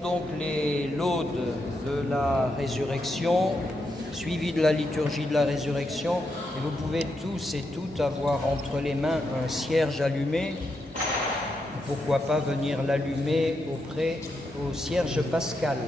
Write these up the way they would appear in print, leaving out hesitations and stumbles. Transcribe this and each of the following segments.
Donc les laudes de la résurrection, suivies de la liturgie de la résurrection, et vous pouvez tous et toutes avoir entre les mains un cierge allumé. Pourquoi pas venir l'allumer au cierge pascal.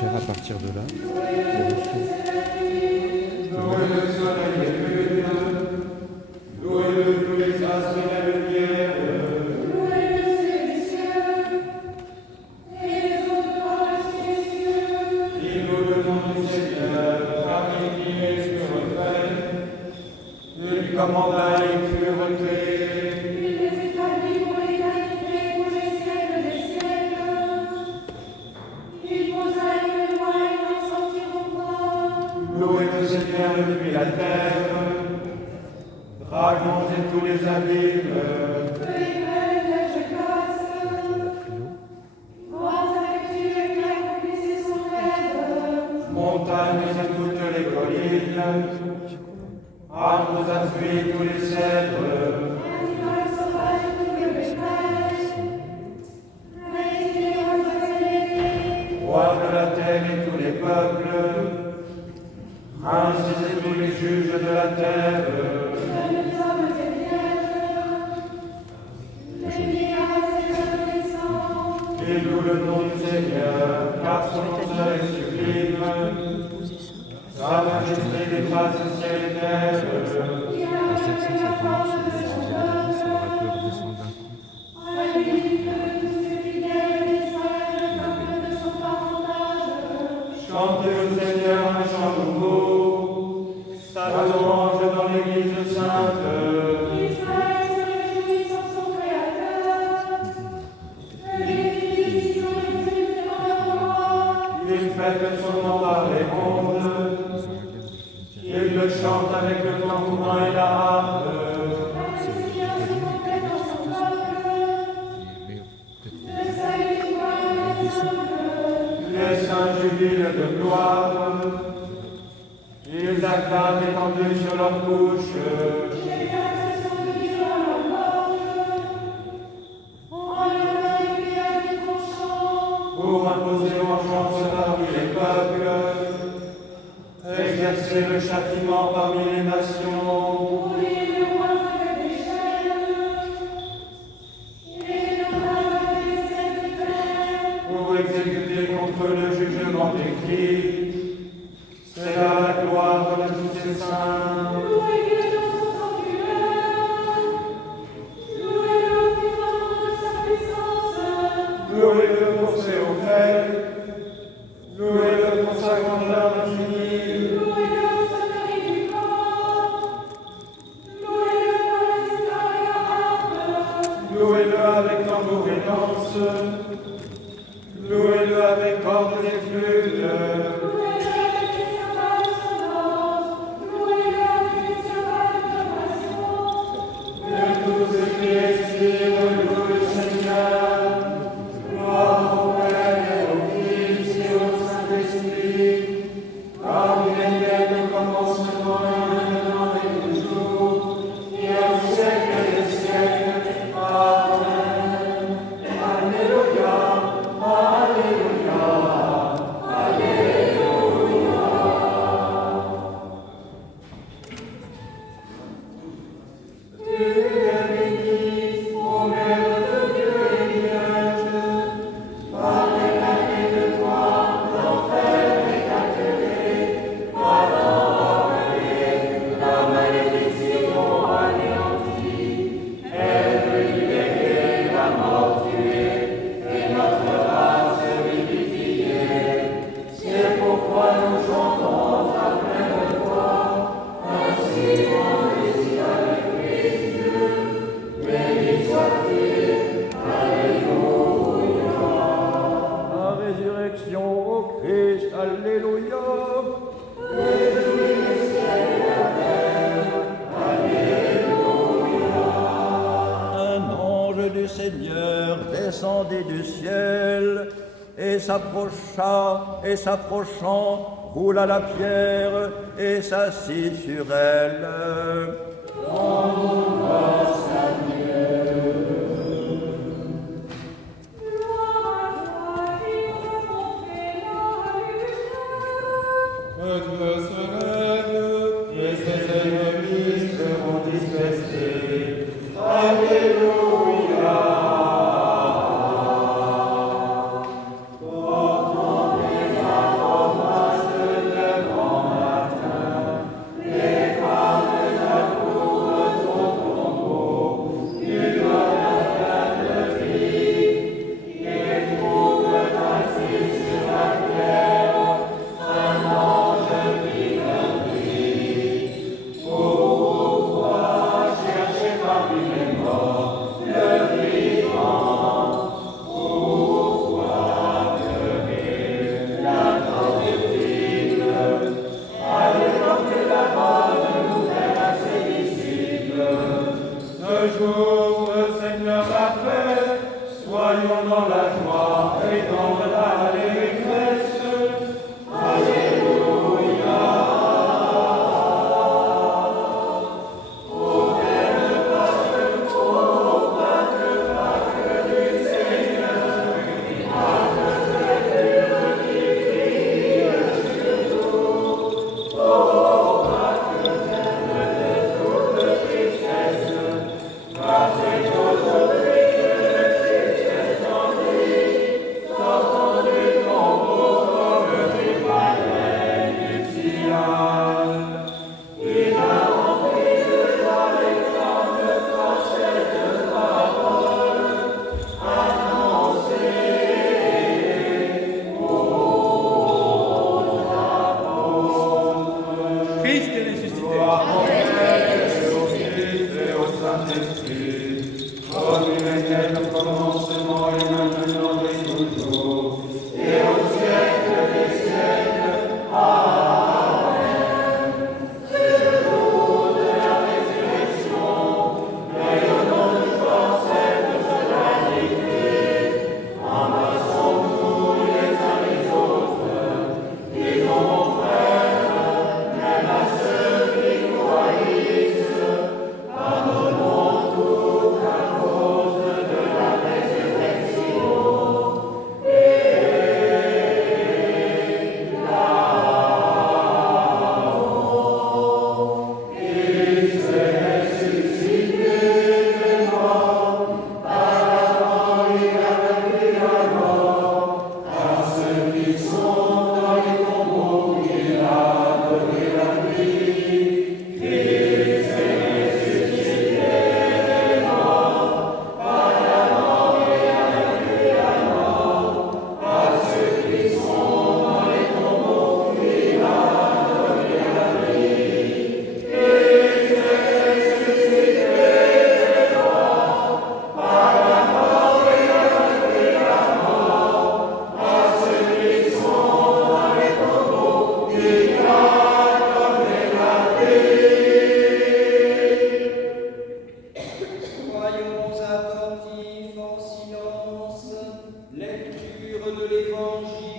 faire à partir de là. Louez le soleil et lune, louez-le tous les astres et la lumière. Louez le ciel des cieux, et les autres branches des cieux. Dis-nous le nom du Seigneur, car il fut refait, il commanda et il fut recréé. Il les établit pour l'éternité, pour les siècles des siècles. Il posa une loi et n'en sortiront pas. Louez le Seigneur depuis la terre, dragons et tous les abîmes. Feu et grêle, neige et glace. Grands affectus et qui accomplissez son rêve. Montagnes et toutes les collines, arbres à fruits tous les cèdres, Animal sauvage et tout le bétail. Réunis aux accélérés. rois de la terre et tous les peuples, princes et tous les juges de la terre. Jeunes hommes et vierges. Les vieillards et adolescents. Et loue le nom du Seigneur, car son nom seul est sublime. Sa majesté dépasse le ciel et terre. À 750, ça aurait pu redescendre d'un coup. Chantez au Seigneur un chant nouveau, sa louange dans l'église sainte. Israël se réjouit en son Créateur. Les divisions exultent dans leur roi. Il fait que son nom par les mondes, il le chante avec le tambourin et la harpe. La résilience est complète dans son peuple. Mais peut-être Le salut voit l'ensemble. Les saints jubilent de gloire, ils acclament étendus sur leurs couches. L'exaltation de Dieu dans leur gorge. On relève et puis à des tranchants. Pour imposer vengeance parmi les peuples, exercer le châtiment parmi les nations, Pour lier le roi avec des chaînes. Et le roi avec des ailes de fer. pour exécuter contre le jugement écrit. C'est là la gloire de tous ses saints. Louez Dieu dans son sanctuaire. Louez-le au firmament de sa puissance. Louez-le pour ses hauts faits, louez-le pour sa grandeur infinie, Louez-le au sommet du corps. Louez-le par la cithare et la harpe. louez-le avec tambour et danse, louez-le avec cordes et flûtes. Louez-le avec des cymbales sonores. Louez-le avec des cymbales d'adoration. Que tous ceux qui estiment louent le Seigneur. Gloire au Père et au Fils et au Saint-Esprit, comme il était au commencement, maintenant et toujours, et au siècle des siècles. Amen. Alléluia, Alléluia, Alléluia. Tu es bénie, ô Mère de Dieu et Vierge, par l'éclaté de toi, l'enfer est atterré, Adam appelé, la malédiction anéantie, Ève libérée, la mort tuée, et notre race vivifiée. C'est pourquoi nous chantons à pleine voix, ainsi on décide avec Christ, béni soit-il, Alléluia. La résurrection au Christ, Alléluia. Réjouis le ciel et la terre, Alléluia. Un ange du Seigneur descendit du ciel et s'approchant, roula la pierre et s'assit sur elle. Peuple se lève, et ses ennemis seront dispersés. Alléluia. Portons des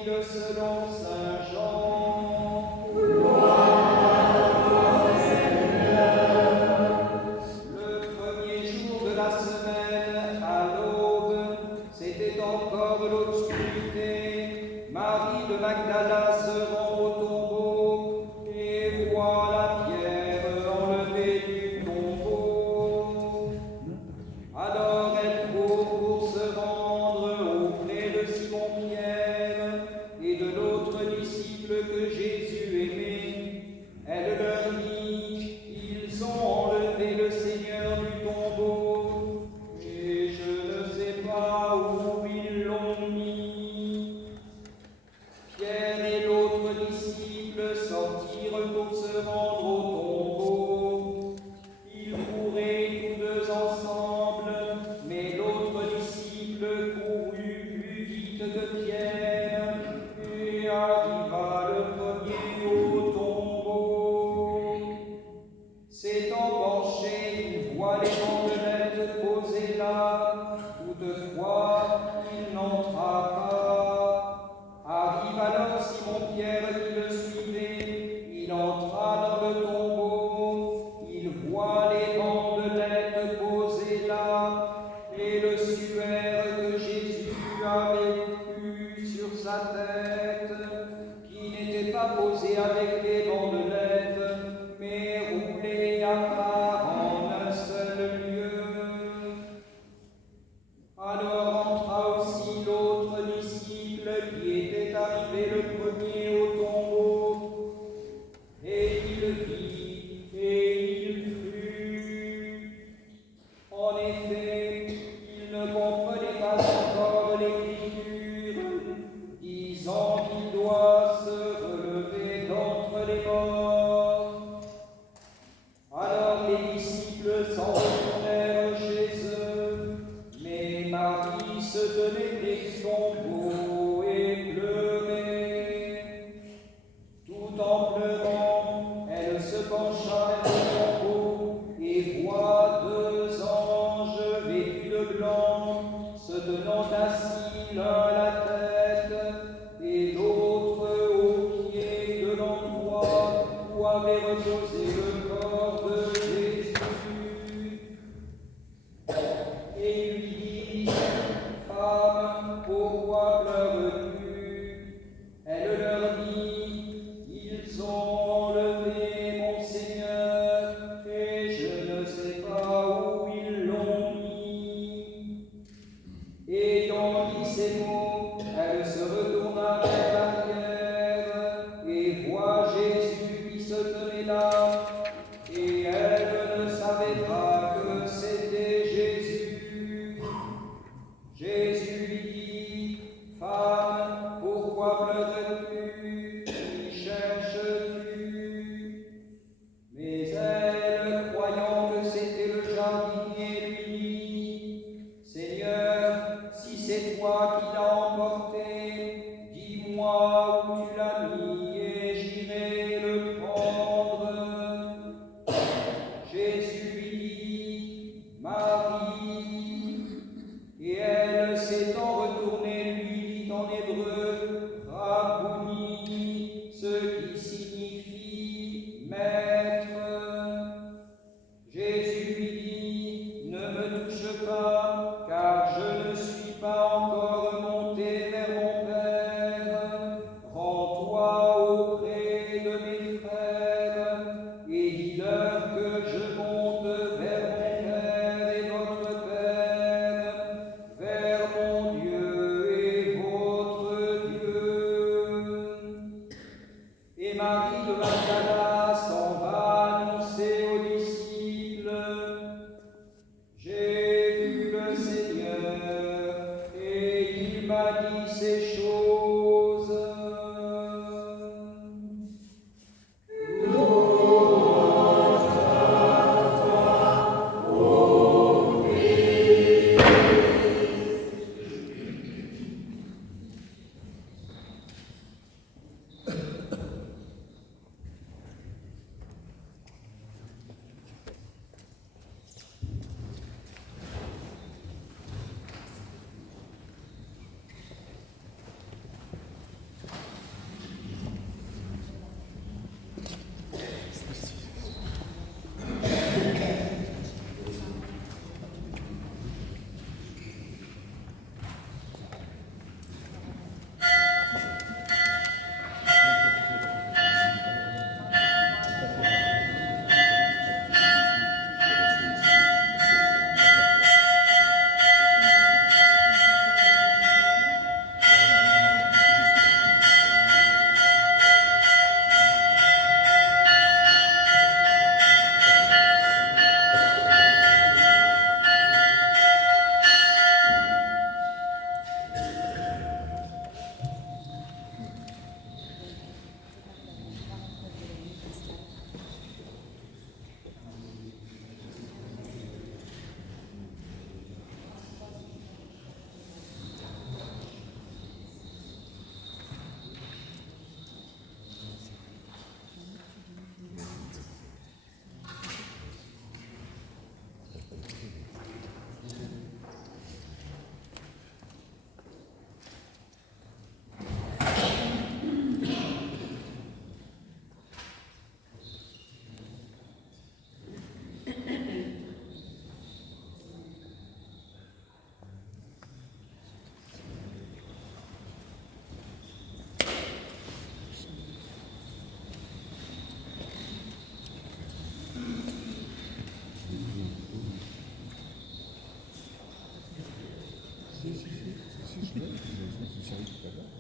Évangile selon saint Jean. Le premier jour de la semaine, à l'aube, c'était encore l'obscurité. Marie de Magdala se rend au tombeau et voit la pierre enlevée du tombeau. Alors elle court pour se rendre auprès de Simon-Pierre et de l'autre disciple que Jésus aimait. Elle leur dit: ils ont enlevé le Seigneur du tombeau et je ne sais pas où ils l'ont mis. Pierre et l'autre disciple sortirent pour se rendre au tombeau. Ils couraient tous deux ensemble, mais l'autre disciple courut plus vite que Pierre et arriva le premier au tombeau. S'étant penché, il voit les bandelettes posées là. Toutefois, il n'entra pas. Arrive alors Simon-Pierre qui le suivait. Il entra dans le tombeau. Il voit les bandelettes posées là et le suaire que Jésus avait eu sur sa tête, qui n'était pas posé avec les bandelettes, mais roulé à part en un seul lieu. Alors entra aussi l'autre disciple qui était arrivé le premier au tombeau, et il vit et il crut. En effet, il ne comprenait pas encore l'Écriture, disant qu'il doit se relever d'entre les morts. Alors les disciples s'en retournèrent chez eux, mais Marie se tenait près du tombeau et pleurait. Tout en pleurant, elle se pencha vers le tombeau et voit deux anges vêtus de blanc, se tenant assis l'un à la tête et l'autre au pied de l'endroit où avait reposé le corps de Jésus. Et il lui dit: femme, pourquoi pleures-tu? Elle leur dit: ils ont enlevé mon Seigneur et je ne sais pas où ils l'ont mis. Ayant dit ces mots, elle se retourna vers l'arrière et voit Jésus qui se tenait là, et elle ne savait pas que c'était Jésus. Jésus lui dit: femme, pourquoi pleures-tu? Qui cherches-tu? Mais elle, croyant que c'était le jardinier, lui dit: Seigneur, si c'est toi qui l'as emporté, dis-moi où tu l'as mis et j'irai le prendre. Jésus lui dit: Marie. Et elle, s'étant retournée, lui dit en hébreu: Rabouni, ce qui signifie maître. Jésus lui dit: ne me touche pas, car je ne suis pas encore monté vers mon Père. Rends-toi auprès de mes frères et dis-leur que je monte vers mon Père et votre Père, vers mon Dieu et votre Dieu. Et Marie de Magdala s'en va annoncer aux disciples: j'ai vu le Seigneur et il m'a dit ces choses. servi tout à l'heure.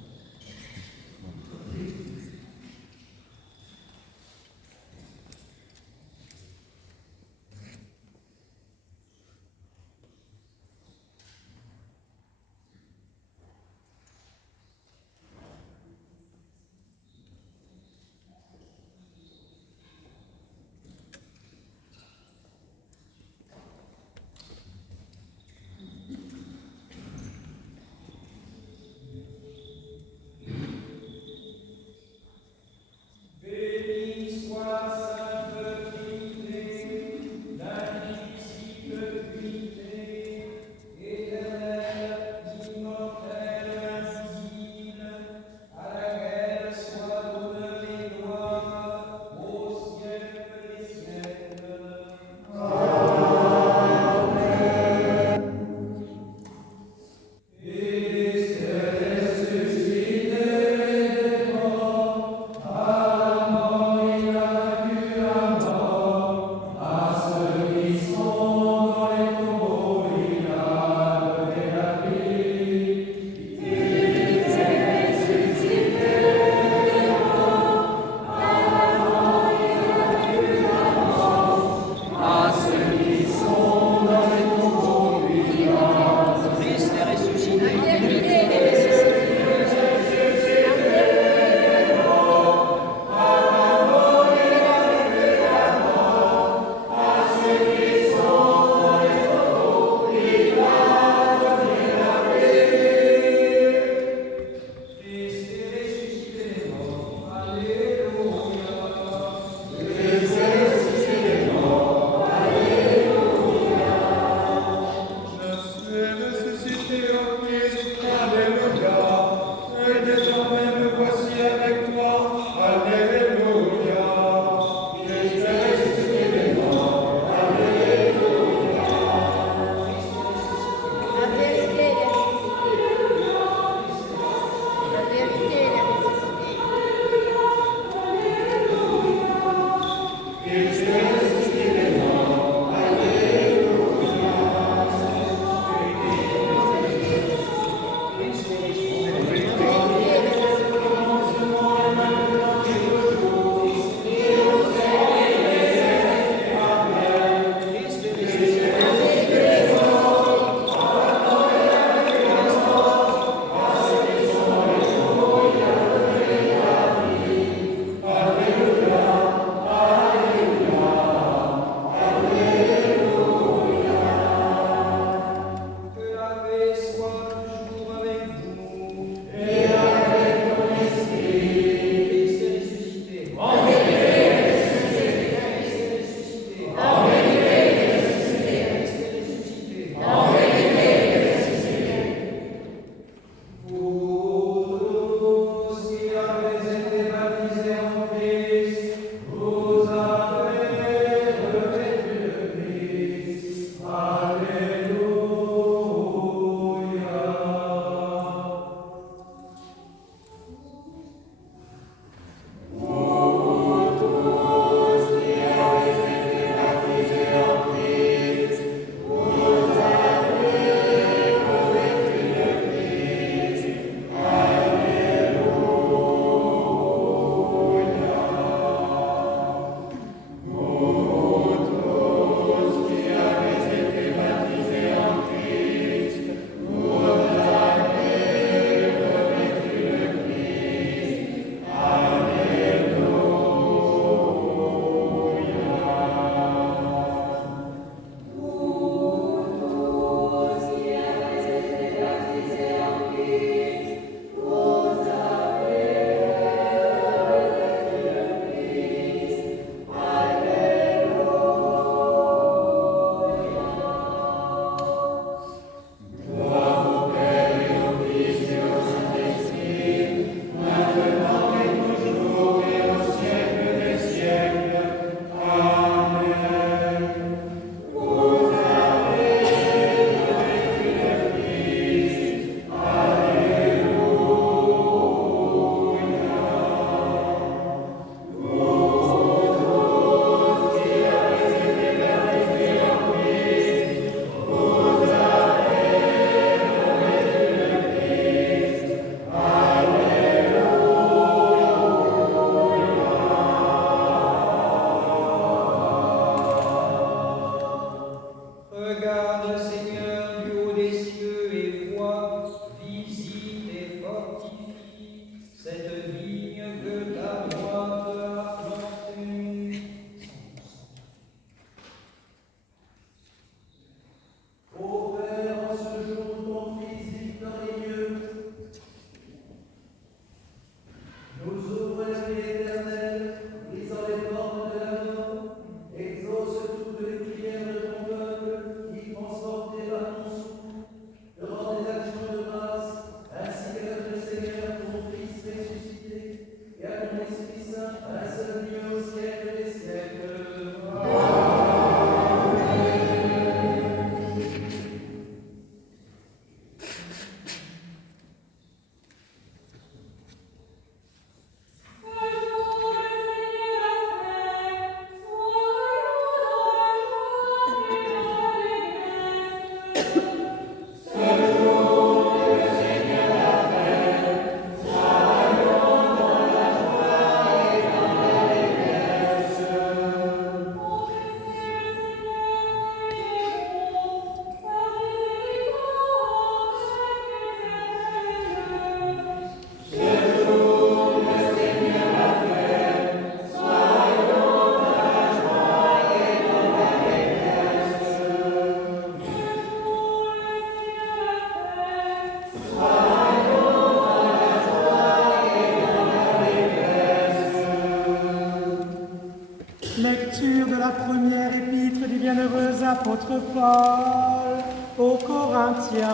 l'apôtre Paul aux Corinthiens.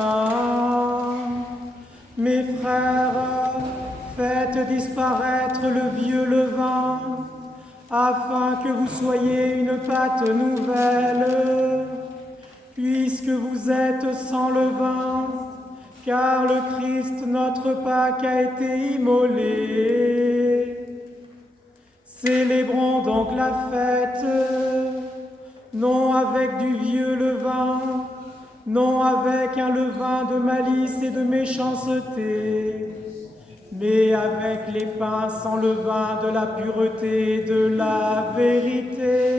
Mes frères, faites disparaître le vieux levain, afin que vous soyez une pâte nouvelle, puisque vous êtes sans levain, car le Christ, notre Pâque, a été immolé. Célébrons donc la fête, non avec du vieux levain, non avec un levain de malice et de méchanceté, mais avec les pains sans levain de la pureté et de la vérité.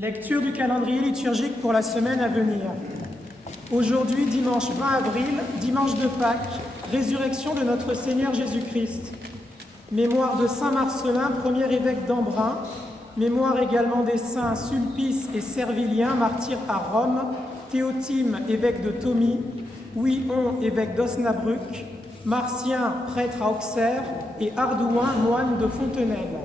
Lecture du calendrier liturgique pour la semaine à venir. Aujourd'hui, dimanche 20 avril, dimanche de Pâques, résurrection de notre Seigneur Jésus-Christ. Mémoire de Saint Marcellin, premier évêque d'Embrun. Mémoire également des saints Sulpice et Servilien, martyrs à Rome. Théotime, évêque de Tomi. Huion, évêque d'Osnabrück. Martien, prêtre à Auxerre. Et Ardouin, moine de Fontenelle.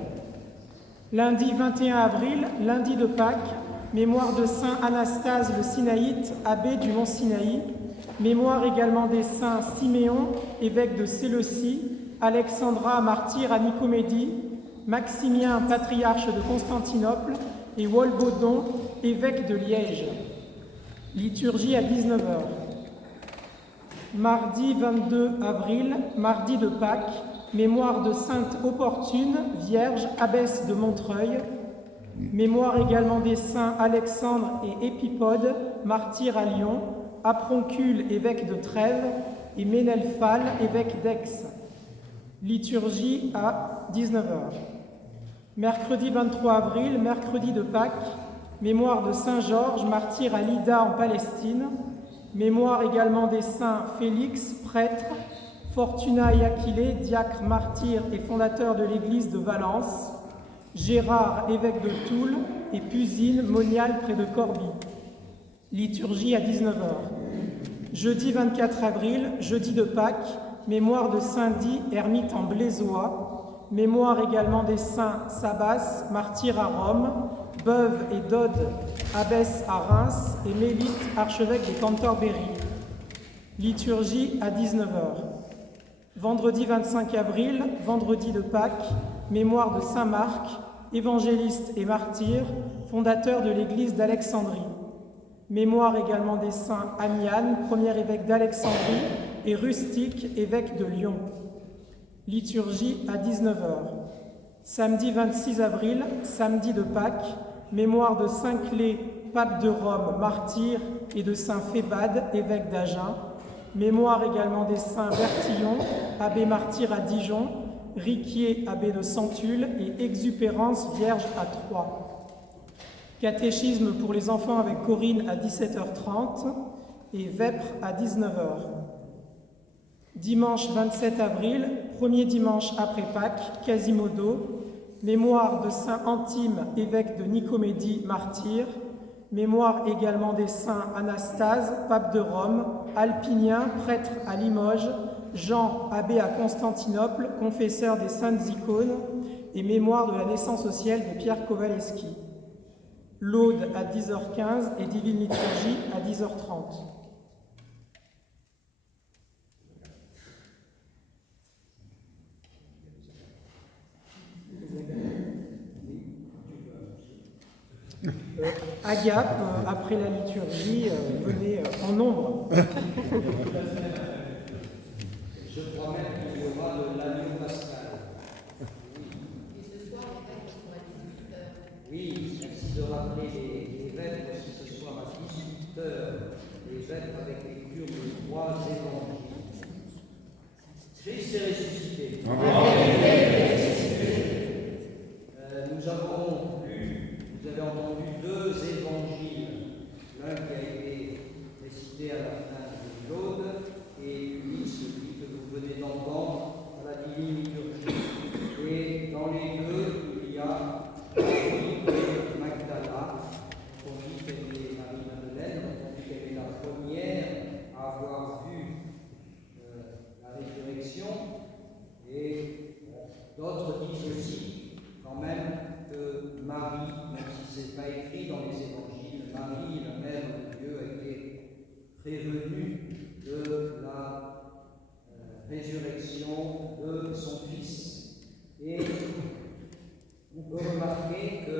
Lundi 21 avril, lundi de Pâques, mémoire de saint Anastase le Sinaïte, abbé du mont Sinaï, mémoire également des saints Siméon, évêque de Séleucie, Alexandra, martyr à Nicomédie, Maximien, patriarche de Constantinople, et Wolbodon, évêque de Liège. Liturgie à 19h. Mardi 22 avril, mardi de Pâques, Mémoire de Sainte Opportune, Vierge, abbesse de Montreuil. Mémoire également des saints Alexandre et Épipode, martyrs à Lyon, Aproncule, évêque de Trèves, et Ménelphal, évêque d'Aix. Liturgie à 19h. Mercredi 23 avril, mercredi de Pâques, mémoire de Saint Georges, martyr à Lydda en Palestine. Mémoire également des saints Félix, prêtre, Fortuna et Aquilée, diacre, martyr et fondateur de l'église de Valence. Gérard, évêque de Toul, et Pusine, monial près de Corbie. Liturgie à 19h. Jeudi 24 avril, jeudi de Pâques, mémoire de Saint-Did, ermite en Blésois. Mémoire également des saints Sabas, martyr à Rome, Beuve et Dode, abbesse à Reims, et Mélite, archevêque de Cantorbéry. Liturgie à 19h. Vendredi 25 avril, vendredi de Pâques, mémoire de Saint Marc, évangéliste et martyr, fondateur de l'église d'Alexandrie. Mémoire également des saints Amian, premier évêque d'Alexandrie, et Rustique, évêque de Lyon. Liturgie à 19h. Samedi 26 avril, samedi de Pâques, mémoire de Saint Clé, pape de Rome, martyr, et de Saint Phébade, évêque d'Agen. Mémoire également des saints Bertillon, abbé martyr à Dijon, Riquier, abbé de Centulle, et Exupérance, vierge à Troyes. Catéchisme pour les enfants avec Corinne à 17h30 et Vêpres à 19h. Dimanche 27 avril, premier dimanche après Pâques, Quasimodo, mémoire de Saint Antime, évêque de Nicomédie, martyr. Mémoire également des saints Anastase, pape de Rome, Alpinien, prêtre à Limoges, Jean, abbé à Constantinople, confesseur des saintes icônes, et mémoire de la naissance au ciel de Pierre Kowalewski. Laude à 10h15 et divine liturgie à 10h30. Agape, après la liturgie, venez en nombre. Je promets qu'il y aura de l'agneau pascal. Et ce soir, les fêtes sont à 18h. Oui, merci de rappeler les vêpres aussi ce soir à 18h. Les vêpres avec lecture de 3 évangiles. Christ est ressuscité. Nous avons lu, vous avez entendu 2 évangiles. L'un qui a été récité à la fin de l'Aude et lui, celui que vous venez d'entendre à la divine liturgie. Et dans les 2, il y a Marie et Magdala. On dit qu'elle est Marie-Madeleine, on dit qu'elle est la première à avoir vu la résurrection. Et d'autres disent aussi, quand même, que Marie, même si ce n'est pas écrit dans les évangiles, Marie, la mère de Dieu, a été prévenue de la résurrection de son Fils. Et on peut remarquer que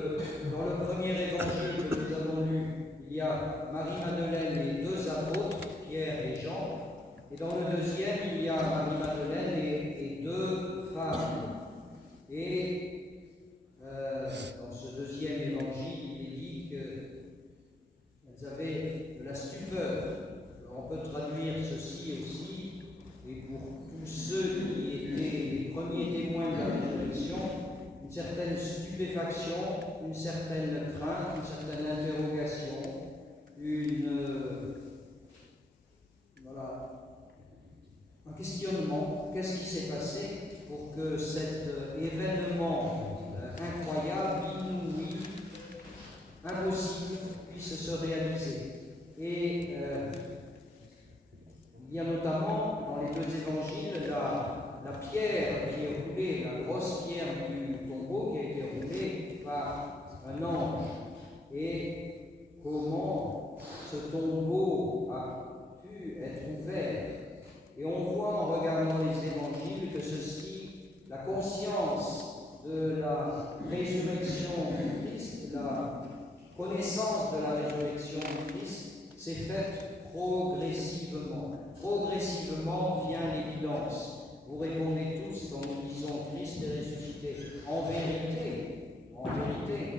dans le premier évangile que nous avons lu, il y a Marie-Madeleine et 2 apôtres, Pierre et Jean, et dans le deuxième, il y a Marie-Madeleine et 2 femmes. Et dans ce deuxième évangile, il est dit qu'elles avaient de la stupeur. Alors, on peut traduire ceci aussi, et pour tous ceux qui étaient les premiers témoins de la résurrection, une certaine stupéfaction, une certaine crainte, une certaine interrogation, un questionnement. Qu'est-ce qui s'est passé pour que cet événement incroyable, inouï, impossible, puisse se réaliser? Et il y a notamment dans les 2 évangiles la pierre qui est roulée, la grosse pierre du tombeau qui a été roulée par un ange. Et comment ce tombeau a pu être ouvert. Et on voit en regardant les évangiles que la conscience de la résurrection du Christ, la connaissance de la résurrection du Christ s'est faite progressivement. Progressivement vient l'évidence. Vous répondez tous quand nous disons Christ est ressuscité. En vérité,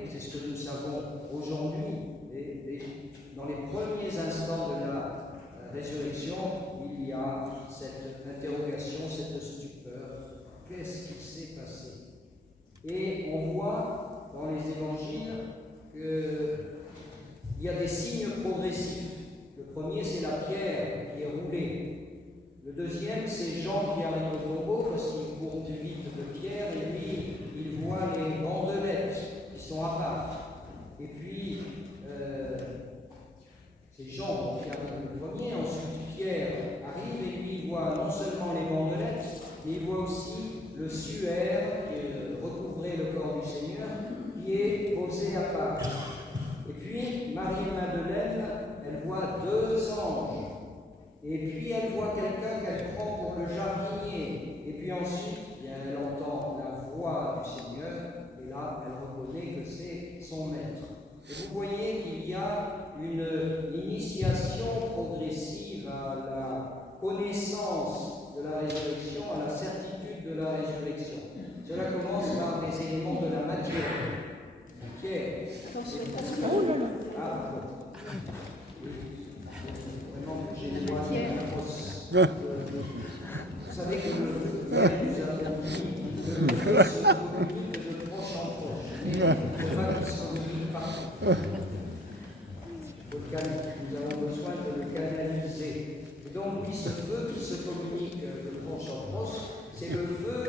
c'est ce que nous savons aujourd'hui. Dans les premiers instants de la résurrection, il y a cette interrogation, cette stupeur. Qu'est-ce qui s'est passé? Et on voit dans les évangiles qu'il y a des signes progressifs. Le premier, c'est la pierre qui est roulée. Le deuxième, c'est Jean qui arrive au tombeau parce qu'il court plus vite de Pierre et lui, il voit les bandelettes qui sont à part. Et puis, c'est Jean qui arrive le premier, ensuite Pierre arrive et lui, il voit non seulement les bandelettes, mais il voit aussi le suaire qui recouvrait le corps du Seigneur qui est posé à part. Et puis, Marie-Madeleine, elle voit 2 anges. Et puis elle voit quelqu'un qu'elle prend pour le jardinier. Et puis ensuite, elle entend la voix du Seigneur. Et là, elle reconnaît que c'est son maître. Et vous voyez qu'il y a une initiation progressive à la connaissance de la résurrection, à la certitude de la résurrection. Cela commence par des éléments de la matière. Pierre. Ah, bon. Vous savez que le nous a permis de se communiquer de proche en proche. Mais il ne faut pas qu'il se communique partout. Nous avons besoin de le canaliser. Et donc, oui, ce feu qui se communique de proche en proche, c'est le feu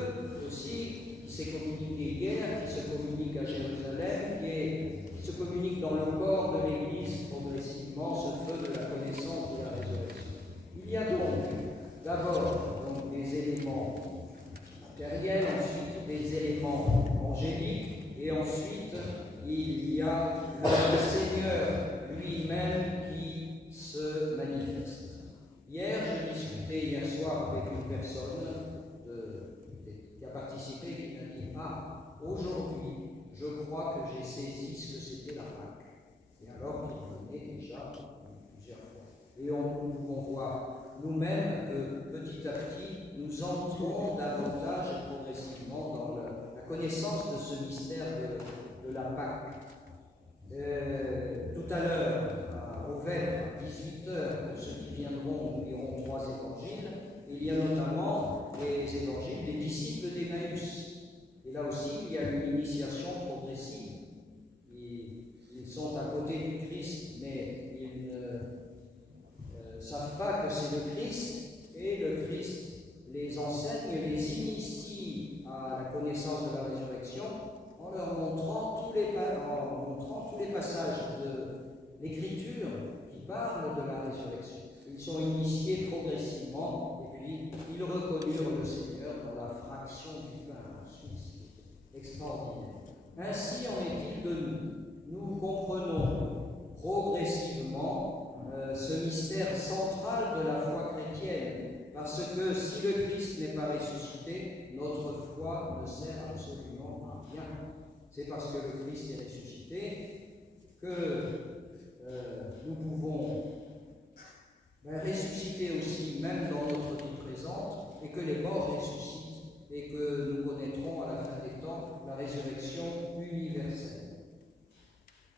aussi qui s'est communiqué hier, qui se communique à Jérusalem, qui se communique dans le corps de l'Église progressivement, ce feu de la connaissance de la résurrection. Il y a donc d'abord des éléments matériels, ensuite des éléments angéliques, et ensuite il y a le Seigneur lui-même qui se manifeste. Hier, j'ai discuté hier soir avec une personne qui a participé, qui m'a dit « Ah, aujourd'hui, je crois que j'ai saisi ce que c'était la Pâque. » Et alors, il venait déjà plusieurs fois. Et nous pouvons voir nous-mêmes que petit à petit, nous entrons davantage et progressivement dans la connaissance de ce mystère de la Pâque. Tout à l'heure, au Vêpres, à 18h, ceux qui viendront liront 3 évangiles. Il y a notamment les évangiles des disciples d'Emmaüs. Et là aussi, il y a une initiation progressive. Ils sont à côté du Christ, mais ils ne savent pas que c'est le Christ, et le Christ les enseigne, les initie à la connaissance de la résurrection en leur montrant tous les passages de l'Écriture qui parlent de la résurrection. Ils sont initiés progressivement, et puis ils reconnurent le Seigneur dans la fraction du pain. Ensuite, c'est extraordinaire. Ainsi en est-il de nous. Nous comprenons progressivement ce mystère central de la foi chrétienne, parce que si le Christ n'est pas ressuscité, notre foi ne sert absolument à rien. C'est parce que le Christ est ressuscité que nous pouvons ressusciter aussi, même dans notre vie présente, et que les morts ressuscitent, et que nous connaîtrons à la fin des temps la résurrection universelle.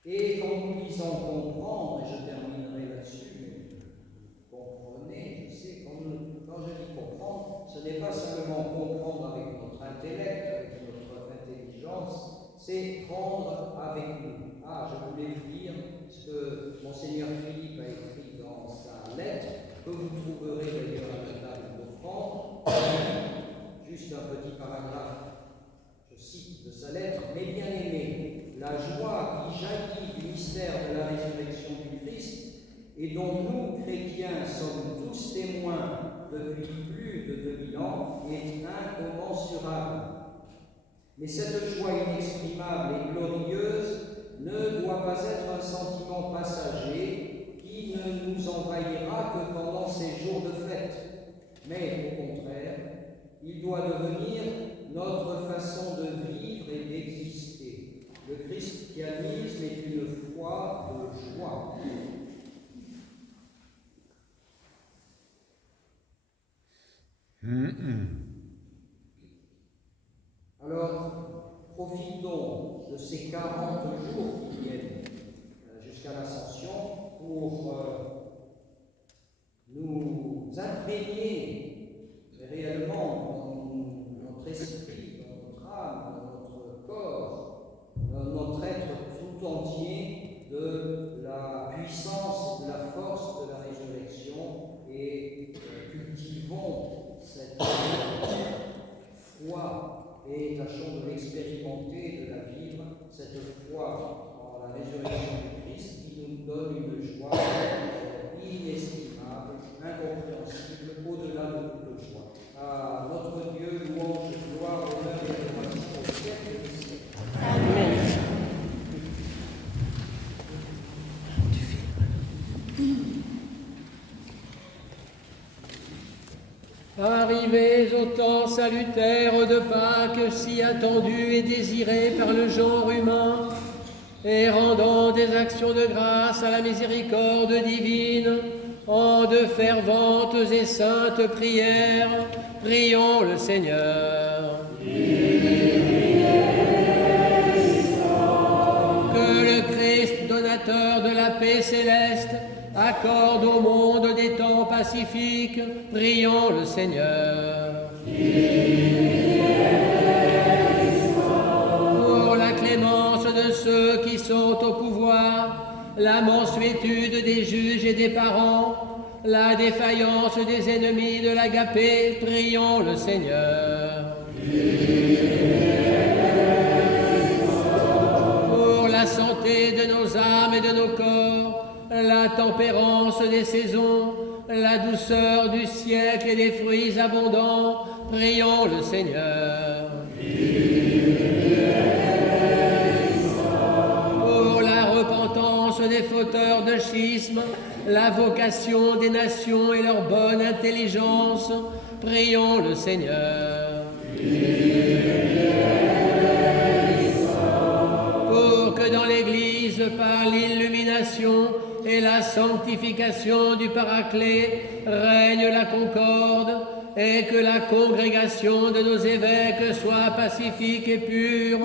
Et quand nous disons comprendre, et je terminerai là-dessus, mais comprenez, je sais, quand je dis comprendre, ce n'est pas simplement comprendre avec notre intellect, avec notre intelligence, c'est prendre avec nous. Ah, je voulais vous lire ce que Monseigneur Philippe a écrit dans sa lettre, que vous trouverez d'ailleurs à la table d'offrande. Juste un petit paragraphe, je cite de sa lettre. « Mes bien-aimés, la joie qui jaillit du mystère de la résurrection du Christ, et dont nous, chrétiens, sommes tous témoins depuis plus de 2000 ans, est incommensurable. Mais cette joie inexprimable et glorieuse ne doit pas être un sentiment passager qui ne nous envahira que pendant ces jours de fête, mais au contraire, il doit devenir notre façon de vivre et d'exister. Le christianisme est une foi de joie. » la puissance et de la force de la résurrection et cultivons cette foi et tâchons de l'expérimenter, de la vivre, cette foi en la résurrection du Christ qui nous donne une joie inestimable, incompréhensible, au-delà de toute joie. À notre Dieu, louange, gloire, honneur et adoration au siècle des siècles. Amen. Arrivés au temps salutaire de Pâques, si attendu et désiré par le genre humain, et rendant des actions de grâce à la miséricorde divine, en de ferventes et saintes prières, prions le Seigneur. Que le Christ, donateur de la paix céleste, accorde au monde des temps pacifiques, prions le Seigneur. Pour la clémence de ceux qui sont au pouvoir, la mansuétude des juges et des parents, la défaillance des ennemis de l'agapé, prions le Seigneur. Pour la santé de nos âmes et de nos corps, la tempérance des saisons, la douceur du siècle et des fruits abondants, prions le Seigneur. Pour la repentance des fauteurs de schisme, la vocation des nations et leur bonne intelligence, prions le Seigneur. Pour que dans l'Église, par l'illumination et la sanctification du Paraclet, règne la concorde, et que la congrégation de nos évêques soit pacifique et pure,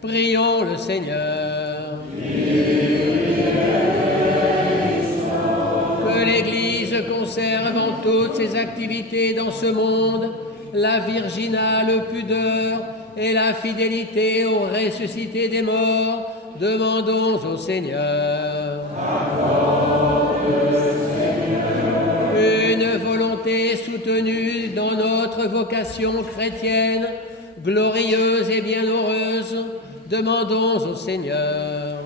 prions le Seigneur. Que l'Église conserve en toutes ses activités dans ce monde la virginale pudeur et la fidélité au ressuscité des morts, demandons au Seigneur. Une volonté soutenue dans notre vocation chrétienne, glorieuse et bienheureuse, demandons au Seigneur.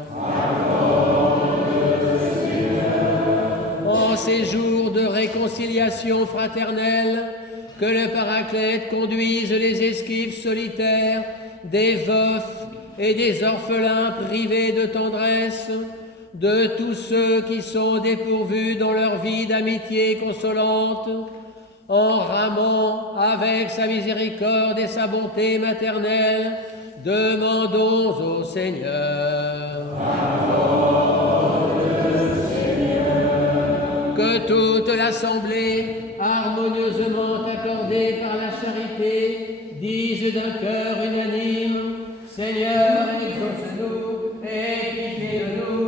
En ces jours de réconciliation fraternelle, que le Paraclète conduise les esclives solitaires, des veufs et des orphelins privés de tendresse, de tous ceux qui sont dépourvus dans leur vie d'amitié consolante, en ramant avec sa miséricorde et sa bonté maternelle, demandons au Seigneur. Que toute l'assemblée, harmonieusement accordée par la charité, dise d'un cœur unanime: Seigneur, exauce-nous et pitié de nous.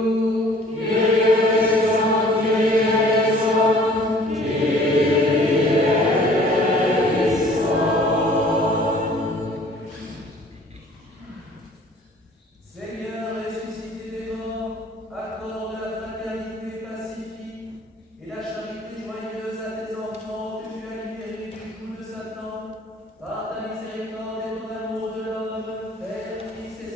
Par ta miséricorde et ton amour de l'homme, Père, Fils et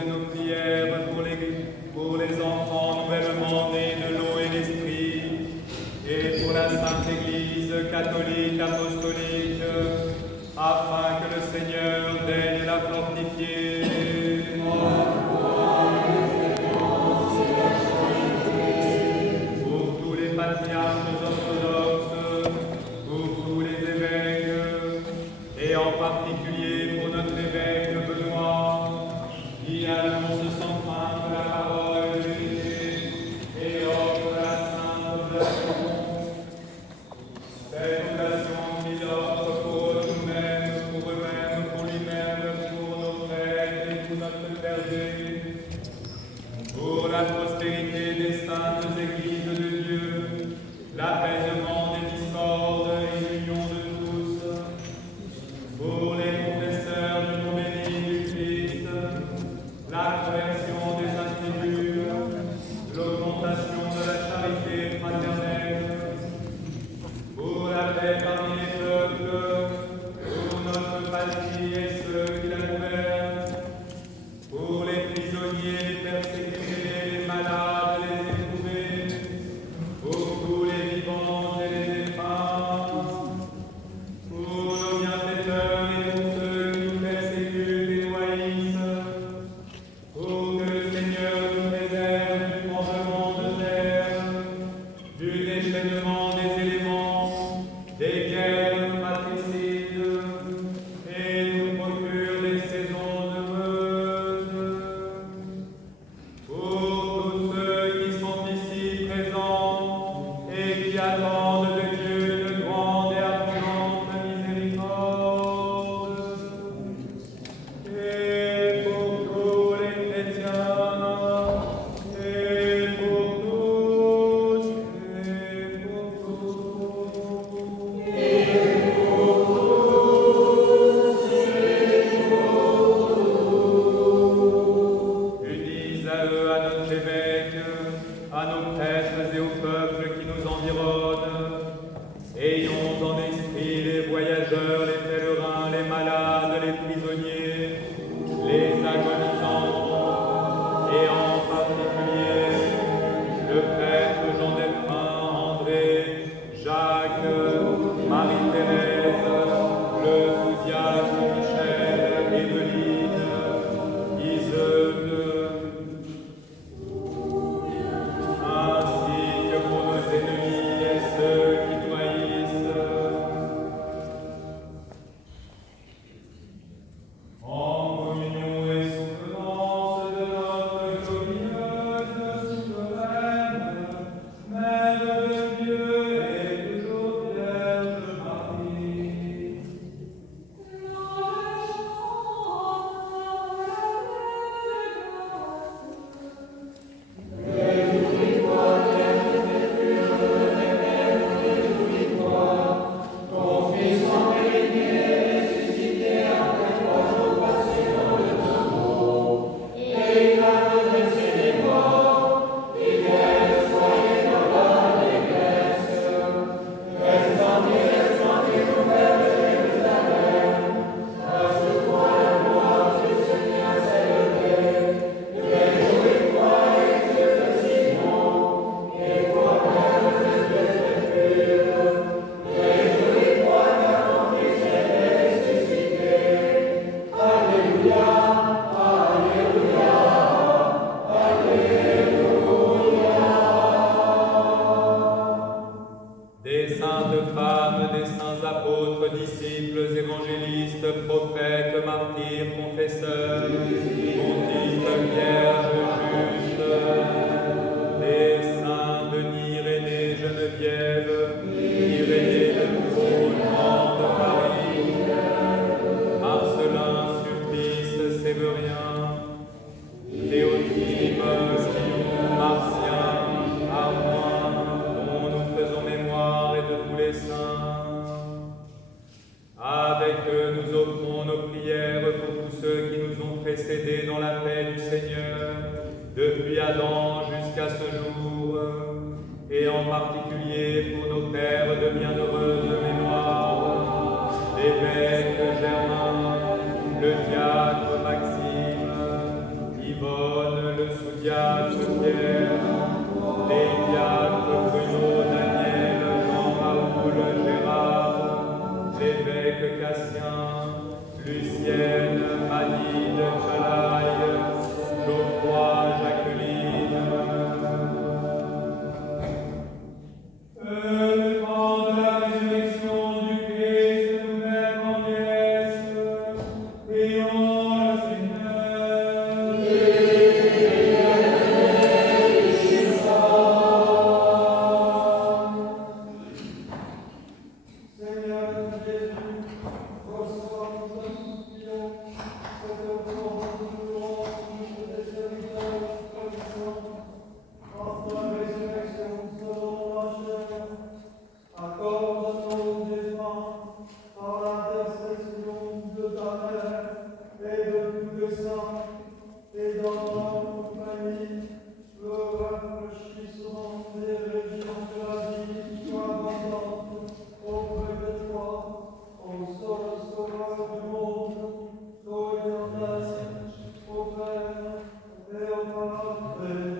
et nos prières pour les enfants nouvellement nés de l'eau et l'esprit, et pour la Sainte Église catholique apostolique, afin que le Seigneur daigne la fortifier. Pour tous les patriarches orthodoxes, pour tous les évêques, et en particulier pour notre évêque Benoît, qui annonce sans crainte la parole de vérité et offre la sainte oblation. Cette oblation qu'il offre pour nous-mêmes, pour eux-mêmes, pour lui-même, pour nos prêtres et pour notre clergé, pour la postérité des saintes églises de Dieu, l'apaisement des discordes et l'union de tous, pour les confesseurs du nom béni du Christ, la correction des intrigues, l'augmentation de la charité fraternelle, pour la paix parmi les peuples, pour notre patrie et ceux qui la gouvernent, pour les prisonniers, les persécutés, les malades, les éprouvés, pour tous les vivants et les défunts, pour nos bienfaiteurs et pour ceux qui nous persécutent et nous haïssent, pour que le Seigneur nous préserve du tremblement de terre, du déchaînement des éléments, des guerres fratricides, et nous procure des saisons heureuses. Pour tous ceux qui sont ici présents et qui attendent de Dieu une grande et abondante miséricorde, et pour tous les chrétiens, et pour tous, et pour tous. Unis à eux, à notre évêque, à nos prêtres et au peuple qui nous environne, ayons en esprit les voyageurs, les pèlerins, les malades, les prisonniers, les agonisants, et en particulier le prêtre Jean-Delphin, André, Jacques, Marie-Thérèse, le sous-diacre Michel, Évelyne, Iseult, ainsi que pour nos ennemis et ceux qui nous haïssent. En communion et souffrance de notre glorieuse, souveraine, Mère de Dieu et toujours Vierge Marie. Des saintes femmes, des saints apôtres, disciples, évangélistes, prophètes, martyrs, confesseurs, pontifes, vierges, justes, des saints Denis, Irénée, Geneviève, Irénée de Tours, Mans de Paris, Marcelin, Sulpice, Séverien, Théophile, Sion, Martien, Armand, dont nous faisons mémoire, et de tous les saints. Avec eux, nous offrons nos prières pour tous ceux qui nous ont précédés dans la paix du Seigneur, depuis Adam jusqu'à ce jour, et en particulier pour nos pères de bienheureuse mémoire, l'évêque Germain, le diacre Maxime, Yvonne, le sous-diacre Pierre, les diacres Bruno, Daniel, Jean, Raoul, Gérard, l'évêque Cassien, Lucienne, Manide, Chalaï, Geoffroy, Jacqueline. Le temps de la résurrection du Christ nous-mêmes en pièces, prions le Seigneur. Seigneur Jésus, reçois nos supplions, cette offrande de louange des serviteurs connaissants, en ta résurrection selon la chair, accorde-nous des mains par l'intercession de ta mère et de tous les saints, et dans la compagnie, le rafraîchissement des régions de la vie soit abondante auprès de toi, au seul sauveur du monde, toi éternel, au Père et au Paraclet.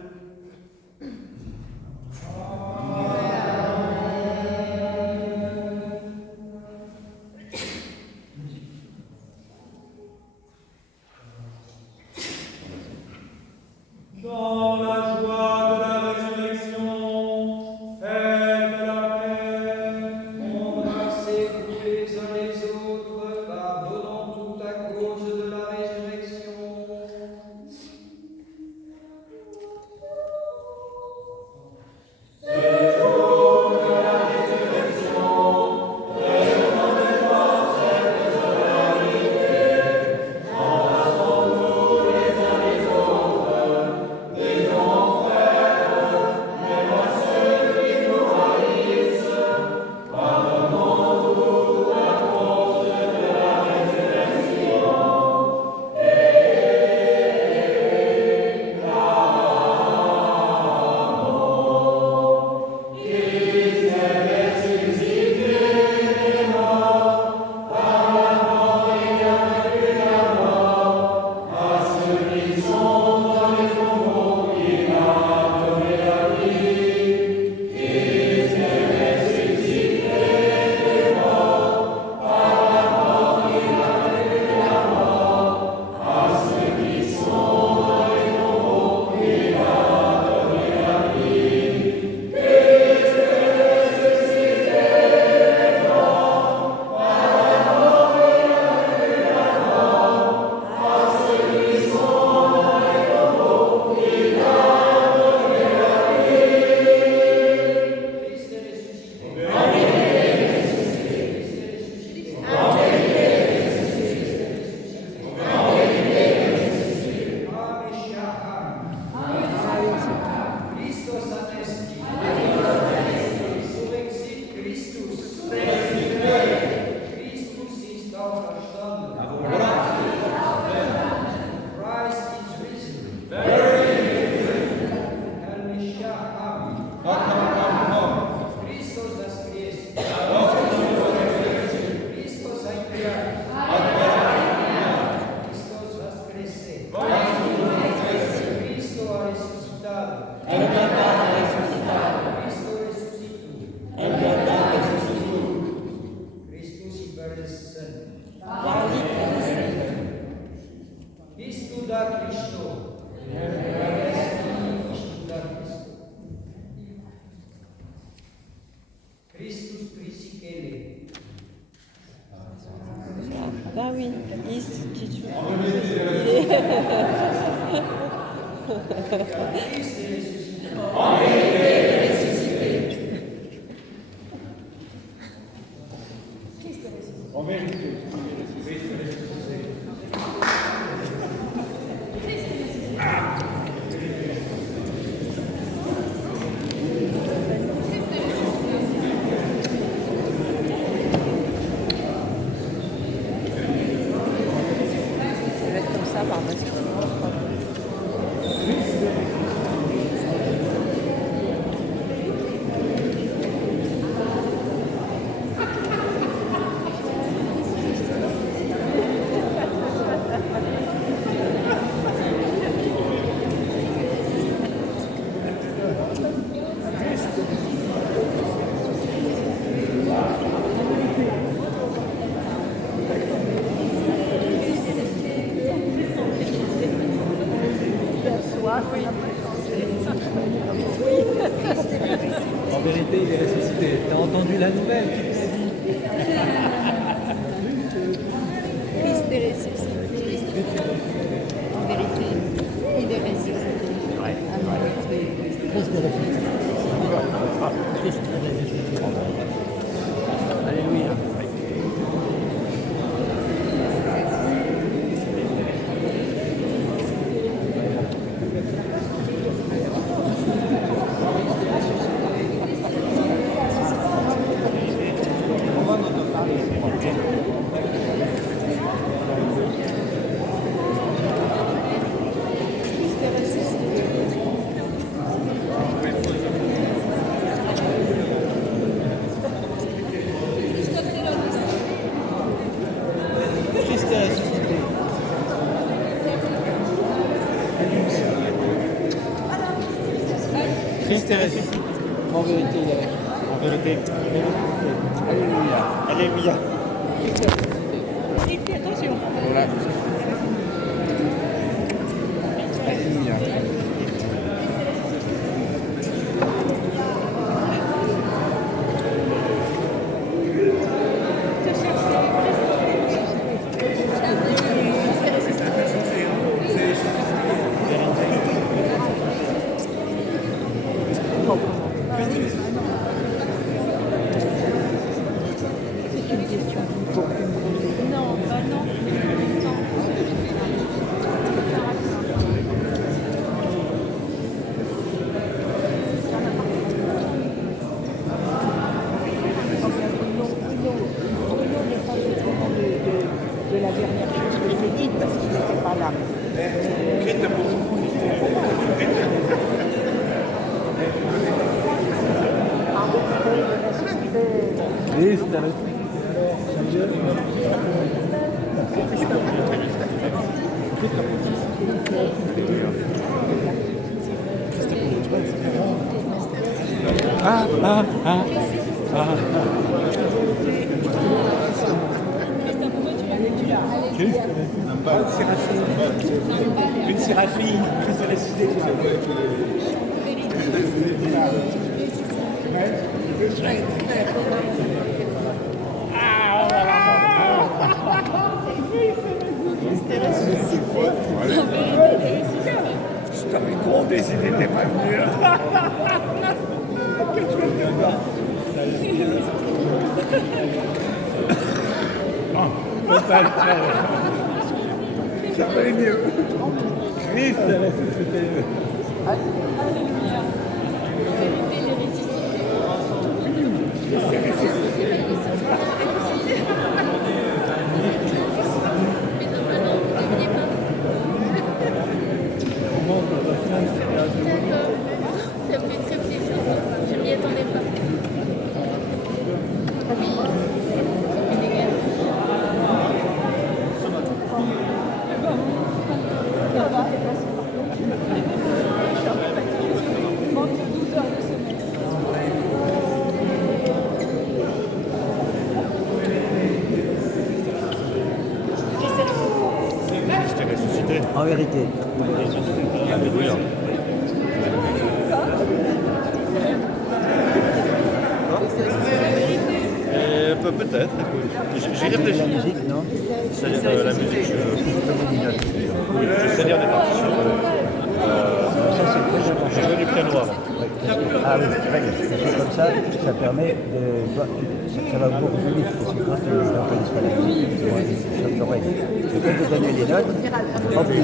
Dans la joie de la résurrection et de la paix, Embrassez-vous les uns les autres, pardonnant tout à cause de la résurrection. Ah oui, en vérité. En vérité, il est ressuscité. T'as entendu la nouvelle? Christ est ressuscité. En vérité, il est ressuscité. Christ est ressuscité. Christ est ressuscité. Alléluia. Christ est ressuscité. En vérité, il est ressuscité. En vérité, il est ressuscité. Alléluia. Alléluia. Attention. Voilà. Alléluia. De la dernière chose que je t'ai dite parce qu'il n'était pas là. Christ est ressuscité. Une séraphine, Christ est ressuscité. Je t'avais grondé si t'étais pas venu. Ça va aller mieux. Christ est ressuscité. Ça me fait très plaisir. Je m'y attendais pas. En vérité. Alléluia. Peut-être. J'ai réfléchi. La musique, non? C'est-à-dire la musique, oui, je sais lire des partitions. J'ai connu le piano avant. Ah oui, très bien. C'est comme ça permet de... Ça va beaucoup plus vite, parce que quand tu n'entends pas la musique, ça t'aurait. Et quand vous donnez les notes, en plus...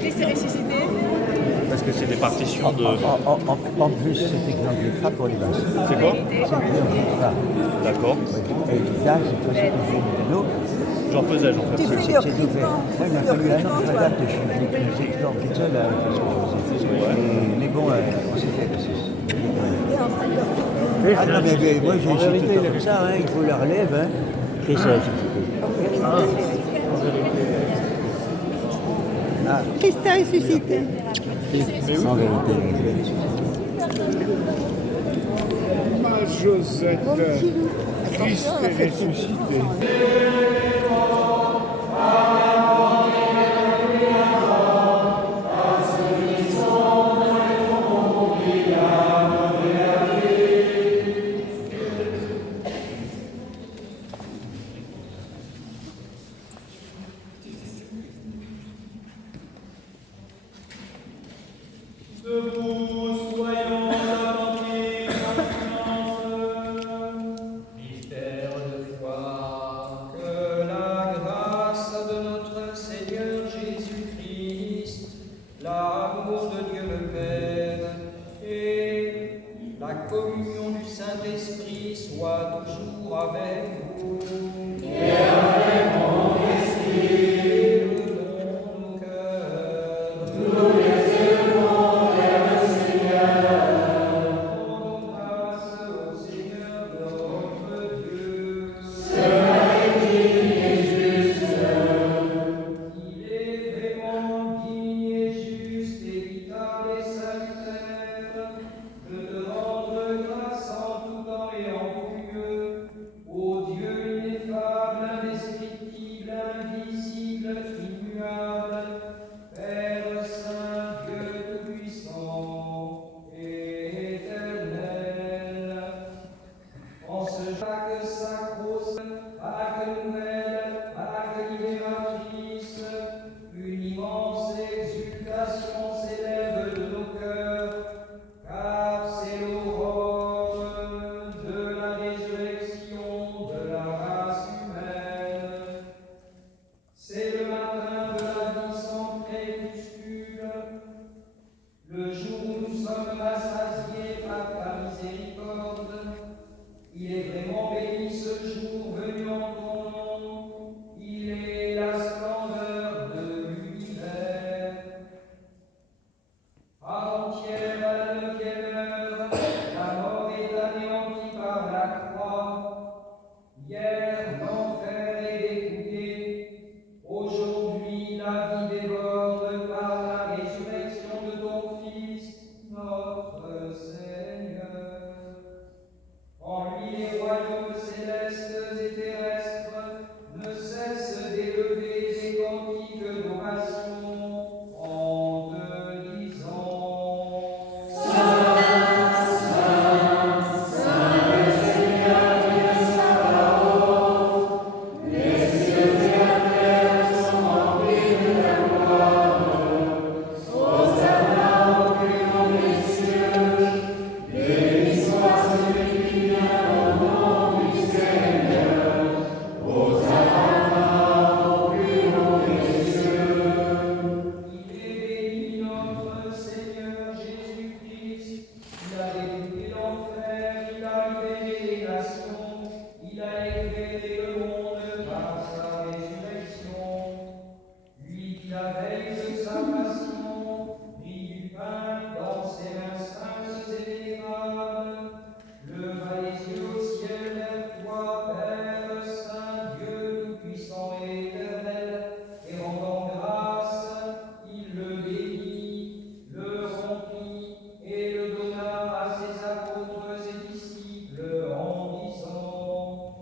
Christ est ressuscité. Parce que c'est des partitions de... En plus, cet exemple de fa pour les basses. C'est quoi? C'est l'exemple de fa. D'accord. Et là, c'est toi, c'est ton piano. J'en faisais. C'est tout fait. Là, il a fallu un an que j'adapte. Je suis venu plus exemples toute seule avec ce que je faisais. Mais bon, on s'est fait. Ah non, mais moi, j'ai cité comme ça, hein, il faut la relève. Hein. Christ est ressuscité. Ah. Christ a ressuscité. En vérité. Ma Josette, Christ est ressuscité. Christ Debout, soyons attentifs en silence. Mystère de foi. Que la grâce de notre Seigneur Jésus-Christ, l'amour de Dieu le Père et la communion du Saint-Esprit soient toujours avec vous. Et avec mon esprit. Levons nos cœurs. Nous les élevons vers le Seigneur. Rendons grâce au Seigneur notre Dieu. Cela est digne et juste. Il est vraiment digne et juste, équitable et salutaire de te rendre grâce en tout temps et en tout lieu, ô Dieu ineffable, indescriptible, invisible, immuable, Père Saint, Dieu tout-puissant et éternel. En ce Pâques sacros, Pâques nouvelle, Pâques libératrice, une immense exultation s'élève de nos cœurs, car c'est l'aurore de la résurrection de la race humaine. C'est le matin de la vie sans crépuscule, le jour où nous sommes rassasiés par ta miséricorde. Il est vraiment béni ce jour venu en ton nom. Il est la splendeur de l'univers. Avant-hier, à la 9e heure, la mort est anéantie par la croix. Hier, l'enfer est dépouillé. Aujourd'hui, la vie déborde par la résurrection de ton Fils, notre Seigneur. En lui, les royaumes célestes et terrestres ne cessent d'élever des cantiques d'oration en te disant Saint, Saint, Saint, le Seigneur Dieu Sabaoth, les cieux et la terre sont remplis de ta gloire. Hosanna au plus haut des cieux, béni soit celui qui vient au nom du Seigneur. Hosanna au plus haut des cieux. Il est béni notre Seigneur Jésus-Christ. Il a dépouillé l'enfer, il a libéré les nations, il a éclairé le monde par sa résurrection. Lui qui la veille de sa passion, prit du pain dans ses mains saintes et vénérables, leva les yeux au ciel vers toi, Père Saint, Dieu tout-puissant et éternel, et rendant grâce, il le bénit, le rompit et le donna à ses apôtres et disciples en disant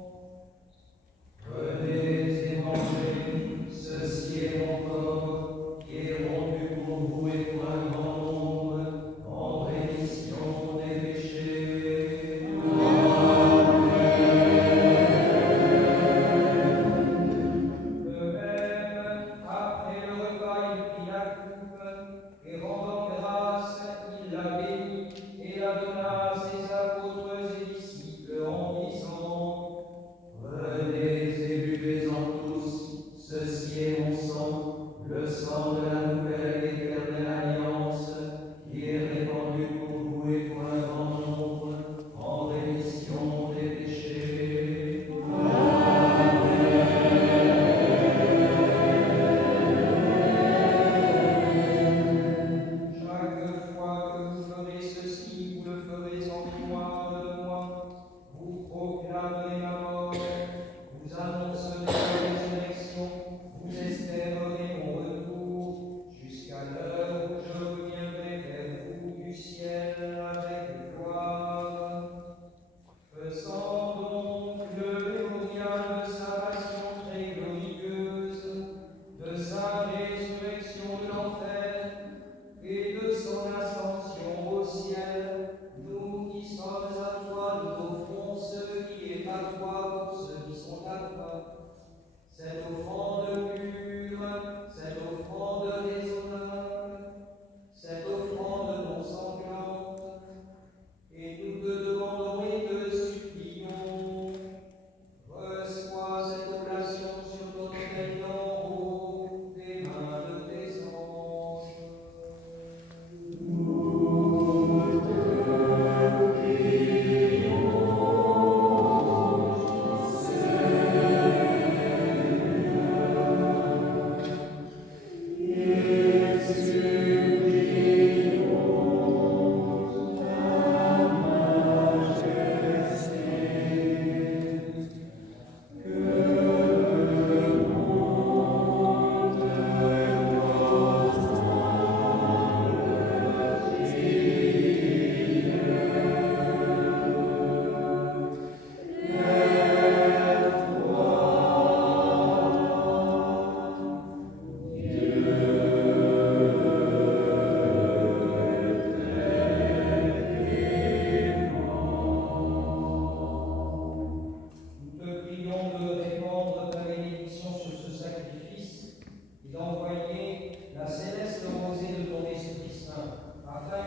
Prenez et mangez, ceci est mon corps qui est rompu pour vous et pour un grand nombre en rémission des péchés. De même, après le repas, il prit la coupe et rendant grâce, il la bénit et la donna à ses apôtres et disciples en disant Prenez et buvez-en tous, ceci est mon sang, le sang de la nouvelle et éternelle alliance, qui est répandu pour vous et pour un grand nombre en rémission des péchés. Chaque fois que vous ferez ceci, vous le ferez en mémoire de moi. Vous proclamerez ma mort, vous annoncerez ma résurrection, vous espérerez mon retour, jusqu'à l'heure où je reviendrai vers vous du ciel avec gloire. Faisant donc le mémorial de sa passion très glorieuse, de sa résurrection de l'enfer et de son ascension au ciel, nous qui sommes à toi, nous offrons ce qui est à toi pour ceux qui sont à toi. Cette offrande pure, cette offrande raisonnable, cette offrande non